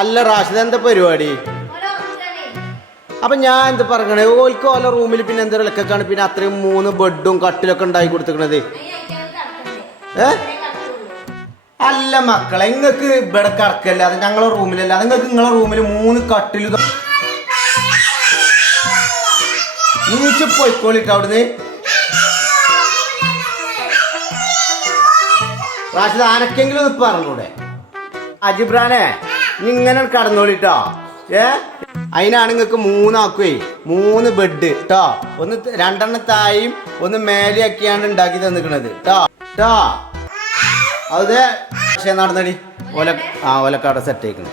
അല്ല റാഷിദ് എന്താ പരിപാടി? അപ്പൊ ഞാൻ എന്ത് പറയണേ, ഓൽക്ക് ഓല റൂമിൽ പിന്നെ എന്താ വിളക്കാണ് പിന്നെ അത്രയും 3 ബെഡും കട്ടിലൊക്കെ ഉണ്ടാക്കി കൊടുത്തിക്കണത്. അല്ല മക്കളെ, നിങ്ങൾക്ക് ഇവിടെ കറക്കല്ല, അത് ഞങ്ങളെ റൂമിലല്ല. നിങ്ങൾക്ക് നിങ്ങളെ റൂമിൽ 3 കട്ടില് നീച്ച് പോയിക്കോളിട്ട് അവിടുന്ന്. റാഷിദ് ആനക്കെങ്കിലും ഒന്ന് പറഞ്ഞൂടെ? അജിബ്രാനെ ഇങ്ങനെ കടന്നോളിട്ടോ. അതിനാണ് നിങ്ങൾക്ക് 3 ആക്കുവേ, 3 ബെഡ് കേട്ടോ. ഒന്ന് 2 തായും 1 മേലെയൊക്കെയാണ് ഉണ്ടാക്കി തന്നിക്കണത് കേട്ടോ കേട്ടോ. അതെ പക്ഷെ നടന്നടി ഓലക്കാട് സെറ്റ് ആയിക്കണേ.